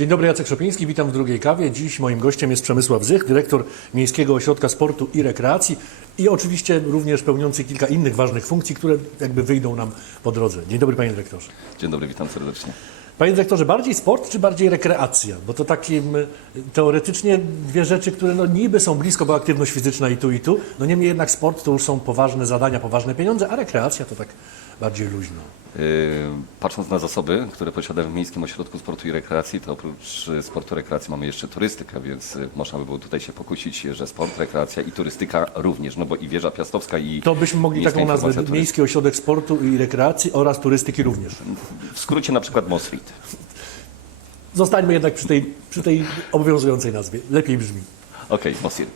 Dzień dobry, Jacek Szopiński, witam w drugiej kawie. Dziś moim gościem jest Przemysław Zych, dyrektor Miejskiego Ośrodka Sportu i Rekreacji i oczywiście również pełniący kilka innych ważnych funkcji, które jakby wyjdą nam po drodze. Dzień dobry, panie dyrektorze. Dzień dobry, witam serdecznie. Panie dyrektorze, bardziej sport czy bardziej rekreacja? Bo to takie teoretycznie dwie rzeczy, które no niby są blisko, bo aktywność fizyczna i tu i tu, no niemniej jednak sport to już są poważne zadania, poważne pieniądze, a rekreacja to tak bardziej luźno. Yy, Patrząc na zasoby, które posiadamy w Miejskim Ośrodku Sportu i Rekreacji, to oprócz y, sportu i rekreacji mamy jeszcze turystykę, więc y, można by było tutaj się pokusić, że sport, rekreacja i turystyka również, no bo i wieża piastowska i To byśmy mogli taką nazwę, Turystyczna. Miejski Ośrodek Sportu i Rekreacji oraz turystyki również. W skrócie na przykład MOSRIT. Zostańmy jednak przy tej, przy tej obowiązującej nazwie. Lepiej brzmi. Okej, MOSIR.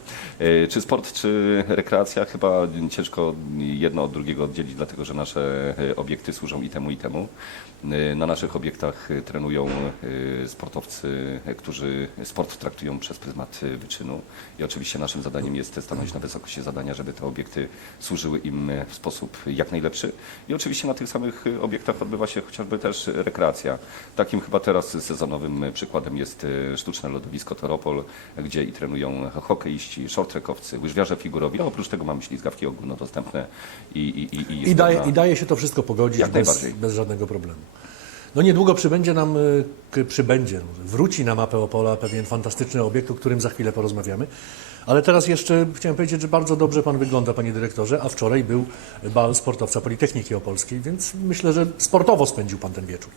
Yy, Czy sport, czy rekreacja? Chyba ciężko jedno od drugiego oddzielić, dlatego że nasze yy, obiekty służą i temu, i temu. Yy, Na naszych obiektach trenują sportowcy, którzy sport traktują przez pryzmat wyczynu. I oczywiście naszym zadaniem jest stanąć na wysokości zadania, żeby te obiekty służyły im w sposób jak najlepszy. I oczywiście na tych samych obiektach odbywa się chociażby też rekreacja. Takim chyba teraz sezonowym przykładem jest sztuczne lodowisko Toropol, gdzie i trenują hokeiści, shorttrackowcy, łyżwiarze figurowi. No, oprócz tego mamy ślizgawki ogólnodostępne i, i, i, i I daje, I daje się to wszystko pogodzić bez, bez żadnego problemu. No niedługo przybędzie nam, y, przybędzie, wróci na mapę Opola pewien fantastyczny obiekt, o którym za chwilę porozmawiamy. Ale teraz jeszcze chciałem powiedzieć, że bardzo dobrze Pan wygląda, Panie Dyrektorze, a wczoraj był bal sportowca Politechniki Opolskiej, więc myślę, że sportowo spędził Pan ten wieczór.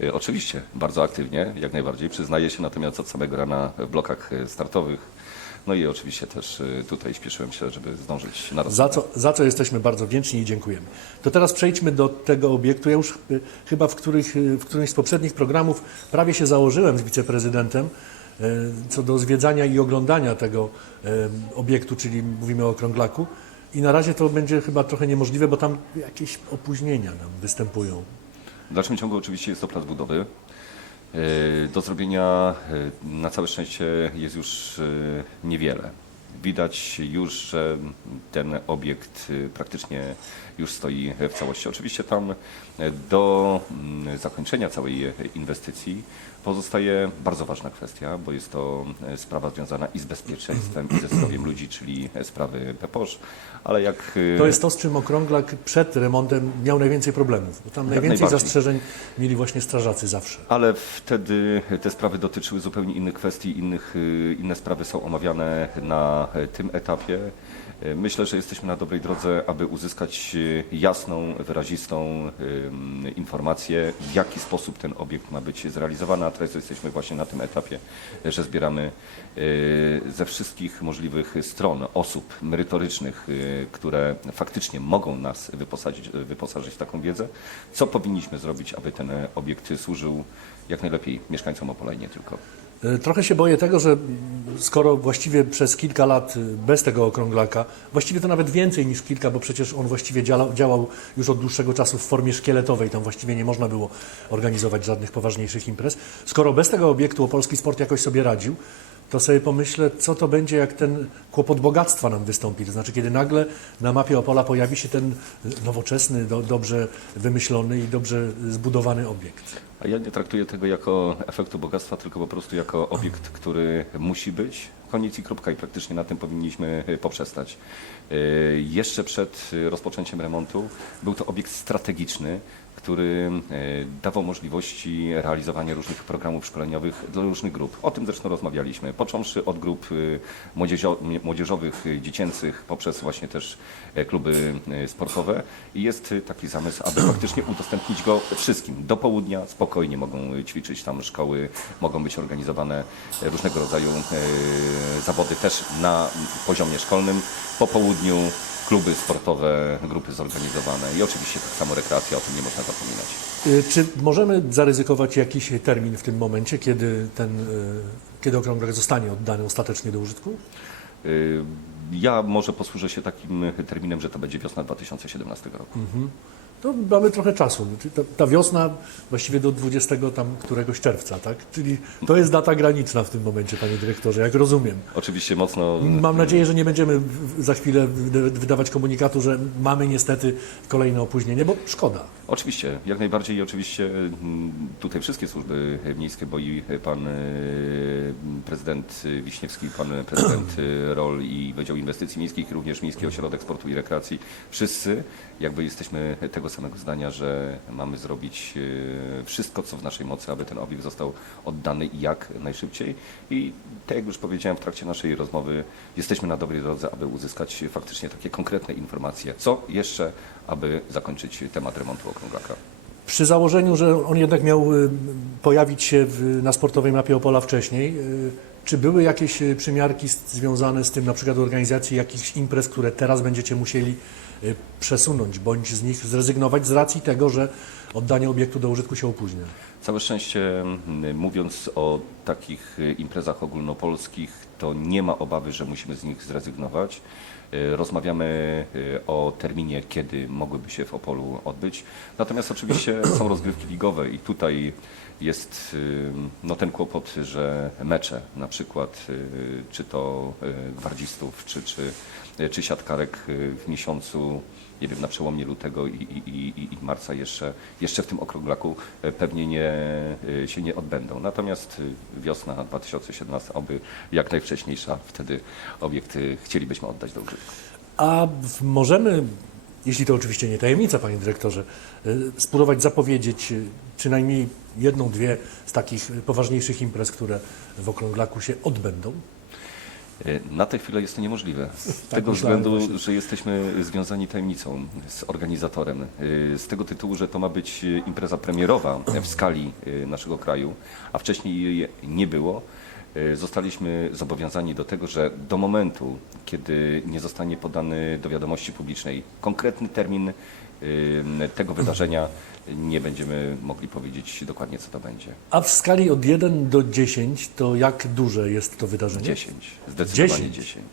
Y, Oczywiście, bardzo aktywnie, jak najbardziej. Przyznaję się natomiast od samego rana w blokach y, startowych. No i oczywiście też y, tutaj śpieszyłem się, żeby zdążyć na Za co, za co jesteśmy bardzo wdzięczni i dziękujemy. To teraz przejdźmy do tego obiektu. Ja już y, chyba w, których, y, w którymś z poprzednich programów prawie się założyłem z wiceprezydentem co do zwiedzania i oglądania tego obiektu, czyli mówimy o okrąglaku. I na razie to będzie chyba trochę niemożliwe, bo tam jakieś opóźnienia nam występują. W dalszym ciągu oczywiście jest to plac budowy. Y, Do zrobienia y, na całe szczęście jest już y, niewiele. Widać już, że ten obiekt praktycznie już stoi w całości. Oczywiście tam do mm, zakończenia całej inwestycji pozostaje bardzo ważna kwestia, bo jest to y, sprawa związana i z bezpieczeństwem, i ze zdrowiem ludzi, czyli y, sprawy PEPOSZ, ale jak y, To jest to, z czym okrąglak przed remontem miał najwięcej problemów, bo tam Jak najwięcej zastrzeżeń mieli właśnie strażacy zawsze. Ale wtedy te sprawy dotyczyły zupełnie innych kwestii, innych, inne sprawy są omawiane na tym etapie. Myślę, że jesteśmy na dobrej drodze, aby uzyskać jasną, wyrazistą ym, informację, w jaki sposób ten obiekt ma być zrealizowany, a teraz jesteśmy właśnie na tym etapie, że zbieramy y, ze wszystkich możliwych stron osób merytorycznych, y, które faktycznie mogą nas wyposadzić, wyposażyć w taką wiedzę, co powinniśmy zrobić, aby ten obiekt służył jak najlepiej mieszkańcom Opola i nie tylko. E, Trochę się boję tego, że skoro właściwie przez kilka lat y, bez tego okrąglaka, właściwie to nawet więcej niż kilka, bo przecież on właściwie działa, działał już od dłuższego czasu w formie szkieletowej, tam właściwie nie można było organizować żadnych poważniejszych imprez. Skoro bez tego obiektu polski sport jakoś sobie radził, to sobie pomyślę, co to będzie, jak ten kłopot bogactwa nam wystąpi. To znaczy, kiedy nagle na mapie Opola pojawi się ten nowoczesny, do, dobrze wymyślony i dobrze zbudowany obiekt. A ja nie traktuję tego jako efektu bogactwa, tylko po prostu jako obiekt, który musi być. Koniec i kropka i praktycznie na tym powinniśmy y, poprzestać. Y, Jeszcze przed y, rozpoczęciem remontu był to obiekt strategiczny, który y, dawał możliwości realizowania różnych programów szkoleniowych dla różnych grup. O tym zresztą rozmawialiśmy, począwszy od grup młodzieżo- młodzieżowych, y, dziecięcych, poprzez właśnie też e, kluby sportowe. I jest taki zamysł, aby faktycznie udostępnić go wszystkim. Do południa spokojnie mogą ćwiczyć tam szkoły, mogą być organizowane e, różnego rodzaju e, zawody też na poziomie szkolnym. Po południu kluby sportowe, grupy zorganizowane i oczywiście tak samo rekreacja, o tym nie można zapominać. Y, Czy możemy zaryzykować jakiś termin w tym momencie, kiedy ten, y, kiedy okrągłek zostanie oddany ostatecznie do użytku? Y, Ja może posłużę się takim terminem, że to będzie wiosna 2017 roku. To mamy trochę czasu. Czyli Ta, ta wiosna właściwie do 20 tam któregoś czerwca, tak? Czyli to jest data graniczna w tym momencie, panie dyrektorze, jak rozumiem. Oczywiście mocno Mam nadzieję, że nie będziemy za chwilę wyda- wydawać komunikatu, że mamy niestety kolejne opóźnienie, bo szkoda. Oczywiście, jak najbardziej i oczywiście mm, tutaj wszystkie służby miejskie, bo i pan e, prezydent Wiśniewski, pan prezydent e, Rol i Wydział Inwestycji Miejskich, również Miejski Ośrodek Sportu i Rekreacji, wszyscy jakby jesteśmy tego samego zdania, że mamy zrobić e, wszystko, co w naszej mocy, aby ten obiekt został oddany jak najszybciej i tak jak już powiedziałem w trakcie naszej rozmowy, jesteśmy na dobrej drodze, aby uzyskać faktycznie takie konkretne informacje, co jeszcze, aby zakończyć temat remontu okrąglaka. Przy założeniu, że on jednak miał y, pojawić się w, na sportowej mapie Opola wcześniej, y, czy były jakieś przymiarki związane z tym, na przykład organizacji jakichś imprez, które teraz będziecie musieli przesunąć, bądź z nich zrezygnować z racji tego, że oddanie obiektu do użytku się opóźnia? Całe szczęście, m, mówiąc o takich y, imprezach ogólnopolskich, to nie ma obawy, że musimy z nich zrezygnować. Y, Rozmawiamy y, o terminie, kiedy mogłyby się w Opolu odbyć. Natomiast oczywiście są rozgrywki ligowe i tutaj jest y, no, ten kłopot, że mecze na przykład, czy to gwardzistów, czy, czy, czy siatkarek w miesiącu nie wiem, na przełomie lutego i, i, i, i marca jeszcze, jeszcze w tym okrąglaku e, pewnie nie, e, się nie odbędą. Natomiast e, wiosna 2017 oby jak najwcześniejsza, wtedy obiekty chcielibyśmy oddać do użytku. A możemy, jeśli to oczywiście nie tajemnica, panie dyrektorze, spróbować zapowiedzieć przynajmniej jedną, dwie z takich poważniejszych imprez, które w Okrąglaku się odbędą? E, Na tę chwilę jest to niemożliwe. Z tego myślałem względu, właśnie. że jesteśmy związani tajemnicą z organizatorem. E, Z tego tytułu, że to ma być impreza premierowa w skali e, naszego kraju, a wcześniej jej nie było. E, Zostaliśmy zobowiązani do tego, że do momentu, kiedy nie zostanie podany do wiadomości publicznej konkretny termin e, tego wydarzenia, nie będziemy mogli powiedzieć dokładnie, co to będzie. A w skali od 1 do 10 to jak duże jest to wydarzenie? 10, zdecydowanie 10. 10.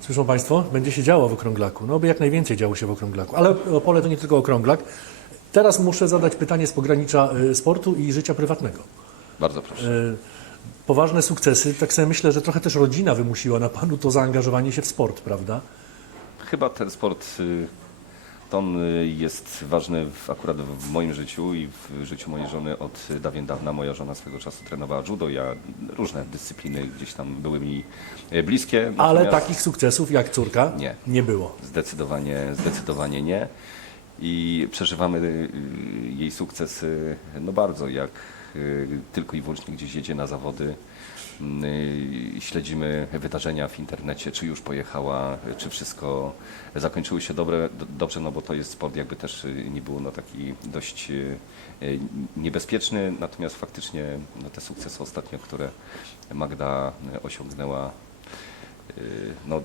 Słyszą Państwo? Będzie się działo w Okrąglaku. No by jak najwięcej działo się w Okrąglaku. Ale Opole to nie tylko Okrąglak. Teraz muszę zadać pytanie z pogranicza y, sportu i życia prywatnego. Bardzo proszę. Poważne sukcesy, tak sobie myślę, że trochę też rodzina wymusiła na Panu to zaangażowanie się w sport, prawda? Chyba ten sport, y, to on y, jest ważny w, akurat w moim życiu i w życiu mojej żony od dawien dawna. Moja żona swego czasu trenowała judo, ja różne dyscypliny gdzieś tam były mi y, bliskie. Ale natomiast takich sukcesów jak córka Nie. nie było. Zdecydowanie, zdecydowanie nie. I przeżywamy jej sukcesy no bardzo, jak tylko i wyłącznie gdzieś jedzie na zawody. Y, Śledzimy wydarzenia w internecie, czy już pojechała, czy wszystko zakończyło się dobre, do- dobrze, no bo to jest sport jakby też y, nie było no taki dość y, y, niebezpieczny, natomiast faktycznie no, te sukcesy ostatnio, które Magda y, osiągnęła, y, no,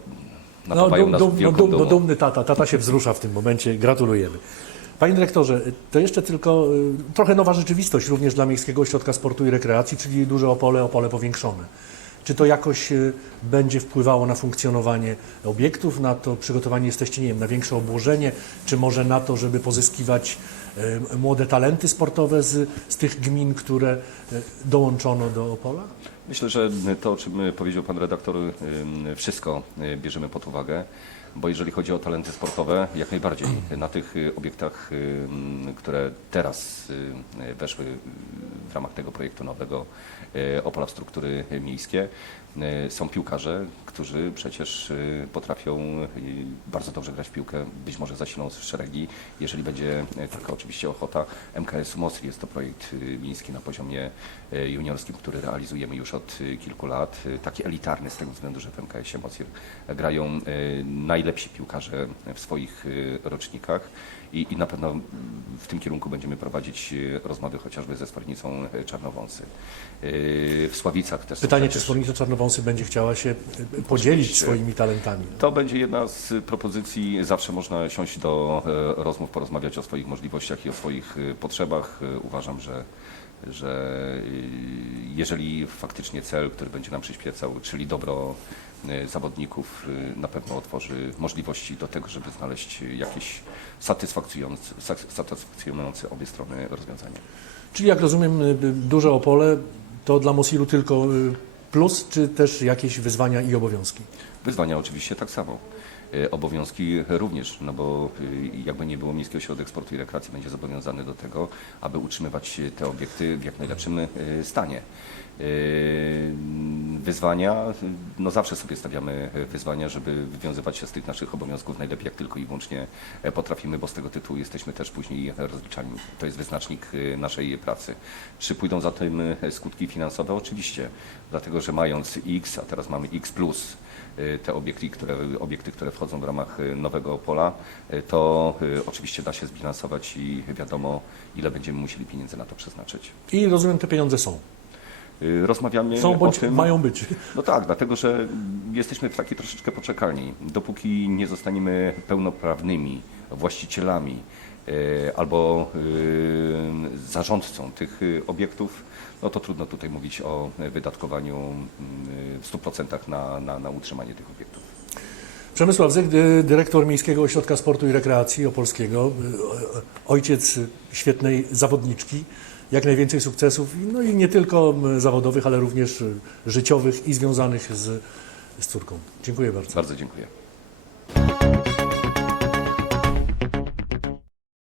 napawają dum, dum, no, dum, no dumny tata. Tata się wzrusza w tym momencie. Gratulujemy. Panie dyrektorze, to jeszcze tylko y, trochę nowa rzeczywistość również dla Miejskiego Ośrodka Sportu i Rekreacji, czyli duże Opole, Opole powiększone. Czy to jakoś y, będzie wpływało na funkcjonowanie obiektów, na to przygotowanie jesteście, nie wiem, na większe obłożenie, czy może na to, żeby pozyskiwać y, młode talenty sportowe z, z tych gmin, które dołączono do Opola? Myślę, że to, o czym powiedział pan redaktor, wszystko bierzemy pod uwagę, bo jeżeli chodzi o talenty sportowe, jak najbardziej na tych y, obiektach, ym, które teraz y, weszły y, w ramach tego projektu nowego y, Opola w struktury miejskie, y, są piłkarze, którzy przecież y, potrafią y, bardzo dobrze grać w piłkę, być może zasilą szeregi, jeżeli będzie y, tylko oczywiście ochota. MKS Mosri jest to projekt y, miejski na poziomie y, juniorskim, który realizujemy już od y, kilku lat. Y, Taki elitarny z tego względu, że w MKS-ie grają y, najlepsi piłkarze w swoich y, rocznikach i, i na pewno w tym kierunku będziemy prowadzić y, rozmowy chociażby ze Sfornicą y, Czarnowąsy. Y, W Sławicach też Pytanie, czy Sfornica Czarnowąsy będzie chciała się podzielić Oczywiście. swoimi talentami? To będzie jedna z propozycji. Zawsze można siąść do e, rozmów, porozmawiać o swoich możliwościach i o swoich e, potrzebach. E, Uważam, że, że jeżeli faktycznie cel, który będzie nam przyświecał, czyli dobro zawodników y, na pewno otworzy możliwości do tego, żeby znaleźć jakieś satysfakcjonujące, satysfakcjonujące obie strony rozwiązanie. Czyli jak rozumiem, y, duże Opole to dla Mosilu tylko plus, czy też jakieś wyzwania i obowiązki? Wyzwania oczywiście tak samo. E, Obowiązki również, no bo jakby nie było Miejski Ośrodek Sportu i Rekreacji będzie zobowiązany do tego, aby utrzymywać te obiekty w jak najlepszym stanie. Y, Wyzwania, no zawsze sobie stawiamy wyzwania, żeby wywiązywać się z tych naszych obowiązków najlepiej jak tylko i wyłącznie e, potrafimy, bo z tego tytułu jesteśmy też później rozliczani. To jest wyznacznik naszej pracy. Czy pójdą za tym skutki finansowe? Oczywiście, dlatego że mając X, a teraz mamy X te obiekty, które, obiekty, które wchodzą w ramach nowego pola, to oczywiście da się zbilansować i wiadomo, ile będziemy musieli pieniędzy na to przeznaczyć. I rozumiem, te pieniądze są. Y, Rozmawiamy Są o bądź tym. mają być. No tak, dlatego że jesteśmy w takiej troszeczkę poczekalni. Dopóki nie zostaniemy pełnoprawnymi właścicielami e, albo e, zarządcą tych obiektów, no to trudno tutaj mówić o wydatkowaniu w 100% na, na, na utrzymanie tych obiektów. Przemysław Zyk, dy- dyrektor Miejskiego Ośrodka Sportu i Rekreacji Opolskiego, y, o- ojciec świetnej zawodniczki, jak najwięcej sukcesów, no i nie tylko zawodowych, ale również y, życiowych i związanych z, z córką. Dziękuję bardzo. Bardzo dziękuję.